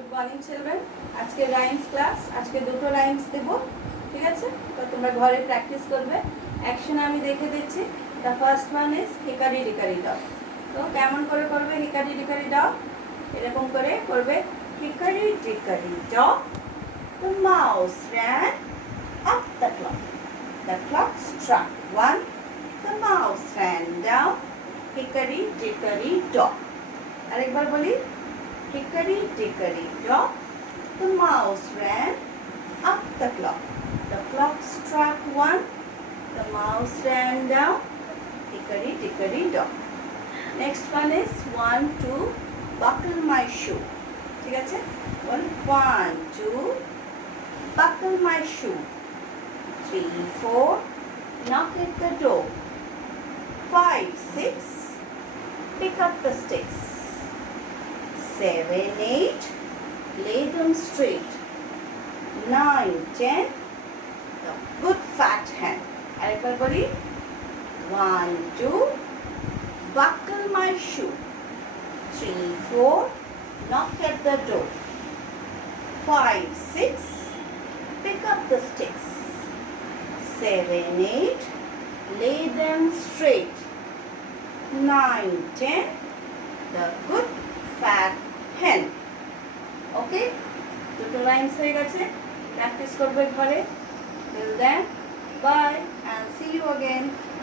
Good morning children. আজকে rhymes class, আজকে দুটো রাইমস দেব, ঠিক আছে? তো তোমরা ঘরে প্র্যাকটিস করবে। অ্যাকশন আমি দেখে দিচ্ছি। The first one is hickory dickory dock. তো কেমন করে করবে হিকারি ডিকারি ডগ? এরকম করে করবে, hickory dickory dock the mouse ran up the clock. The clock struck one. The mouse ran down. Hickory dickory dock. আরেকবার বলি, Hickory dickory dock. The mouse ran up the clock. The clock struck one. The mouse ran down. Hickory dickory dock. Next one is 1, 2, buckle my shoe. ঠিক আছে? 1, 2, buckle my shoe. 3, 4, knock at the door. 5, 6, pick up the sticks. 7, 8, lay them straight. 9, 10, the good fat hen. আরেকবার বলি, 1, 2, buckle my shoe. 3, 4, knock at the door. 5, 6, pick up the sticks. 7, 8, lay them straight. 9, 10, the good fat hen. Okay? দুটো লাইনস হয়ে গেছে, প্র্যাকটিস করবে ঘরে। Till then, bye and see you again.